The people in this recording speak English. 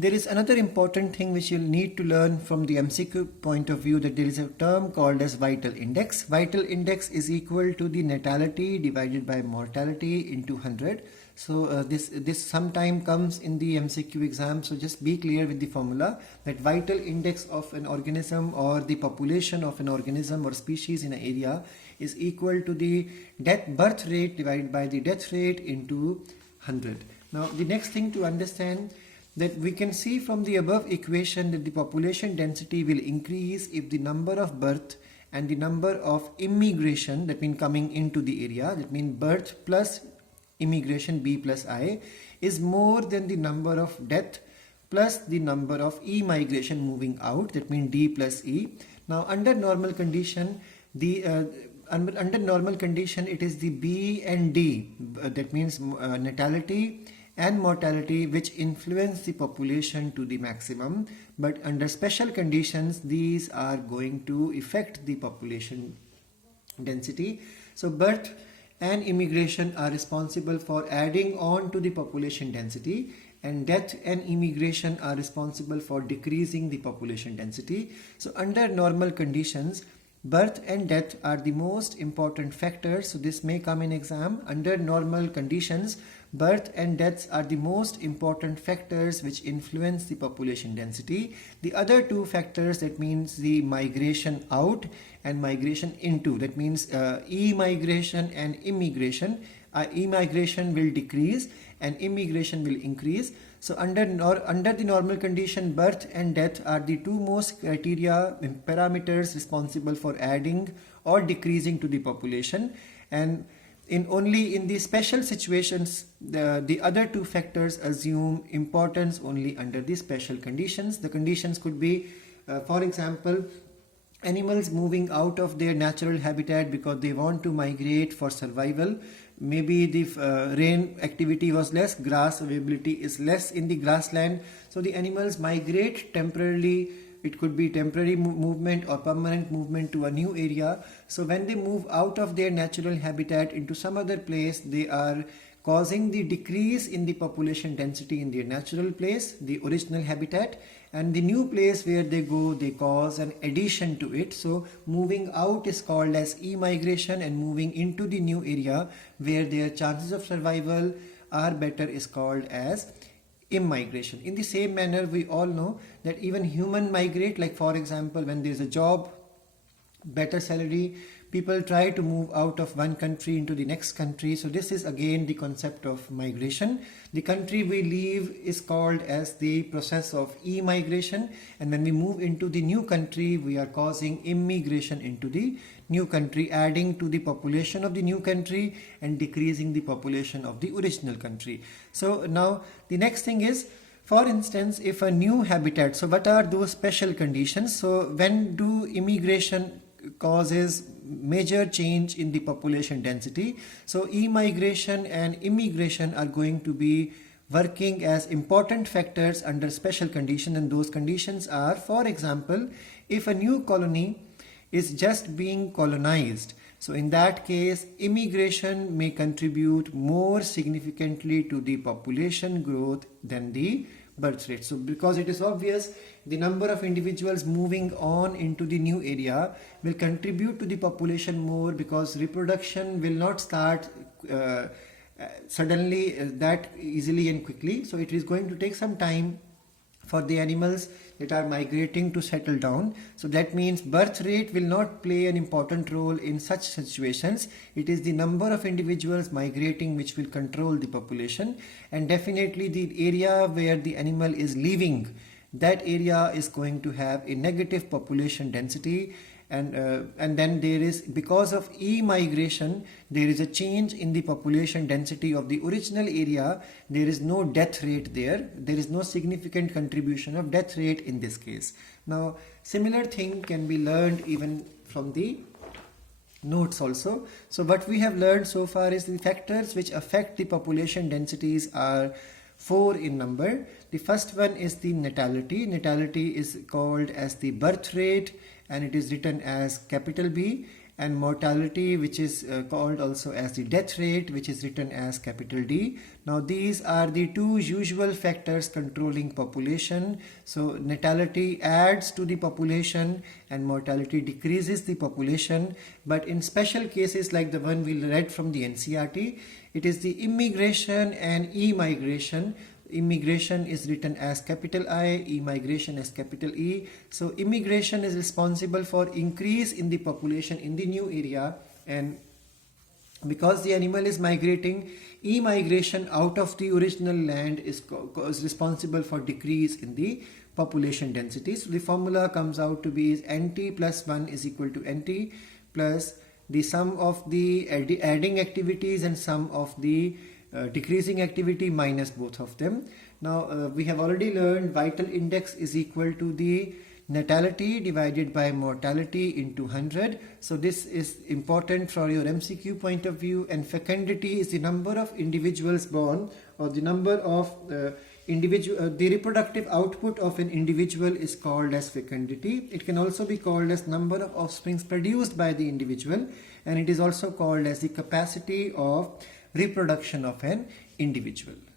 There is another important thing which you'll need to learn from the MCQ point of view, that there is a term called as vital index. Vital index is equal to the natality divided by mortality into 100. So this sometime comes in the MCQ exam. So just be clear with the formula that vital index of an organism or the population of an organism or species in an area is equal to the birth rate divided by the death rate into 100. Now the next thing to understand, that we can see from the above equation that the population density will increase if the number of birth and the number of immigration, that means coming into the area, that means birth plus immigration B plus I, is more than the number of death plus the number of immigration moving out, that means D plus E. Now under normal condition, under normal condition it is the B and D, that means natality and mortality, which influence the population to the maximum, but under special conditions these are going to affect the population density. So birth and immigration are responsible for adding on to the population density, and death and immigration are responsible for decreasing the population density. So under normal conditions, birth and death are the most important factors. So this may come in exam. Under normal conditions, birth and deaths are the most important factors which influence the population density. The other two factors, that means the migration out and migration into, that means immigration and immigration. Immigration will decrease and immigration will increase. So under the normal condition, birth and death are the two most parameters responsible for adding or decreasing to the population, and only in the special situations the other two factors assume importance only under the special conditions. The conditions could be for example, animals moving out of their natural habitat because they want to migrate for survival. Maybe the rain activity was less, grass availability is less in the grassland, so the animals migrate temporarily. It could be temporary movement or permanent movement to a new area. So when they move out of their natural habitat into some other place, they are causing the decrease in the population density in their natural place, the original habitat, and the new place where they go, they cause an addition to it. So moving out is called as immigration, and moving into the new area where their chances of survival are better is called as immigration. In the same manner, we all know that even human migrate, like for example, when there is a job, better salary, people try to move out of one country into the next country. So this is again the concept of migration. The country we leave is called as the process of immigration, and when we move into the new country, we are causing immigration into the new country, adding to the population of the new country and decreasing the population of the original country. So now the next thing is, for instance, if a new habitat, so what are those special conditions? So when do immigration causes major change in the population density? So immigration and immigration are going to be working as important factors under special conditions, and those conditions are, for example, if a new colony is just being colonized, so in that case immigration may contribute more significantly to the population growth than the birth rate. So because it is obvious, the number of individuals moving on into the new area will contribute to the population more, because reproduction will not start suddenly that easily and quickly. So it is going to take some time for the animals that are migrating to settle down. So that means birth rate will not play an important role in such situations. It is the number of individuals migrating which will control the population, and definitely the area where the animal is living, that area is going to have a negative population density, and then there is, because of immigration, there is a change in the population density of the original area. There is no death rate there. There is no significant contribution of death rate in this case. Now similar thing can be learned even from the notes also. So what we have learned so far is the factors which affect the population densities are 4 in number. The first one is the natality. Natality is called as the birth rate, and it is written as capital B. and mortality, which is called also as the death rate, which is written as capital D. Now these are the two usual factors controlling population. So natality adds to the population and mortality decreases the population. But in special cases like the one we read from the NCERT, it is the immigration and e-migration. Immigration is written as capital I, immigration as capital E. So immigration is responsible for increase in the population in the new area, and because the animal is migrating, e-migration out of the original land is responsible for decrease in the population density. So the formula comes out to be NT plus 1 is equal to NT plus the sum of the adding activities and sum of the decreasing activity minus both of them. Now we have already learned vital index is equal to the natality divided by mortality into 100. So this is important for your MCQ point of view, and fecundity is the number of individuals born, or the number of the reproductive output of an individual is called as fecundity. It can also be called as number of offsprings produced by the individual, and it is also called as the capacity of reproduction of an individual.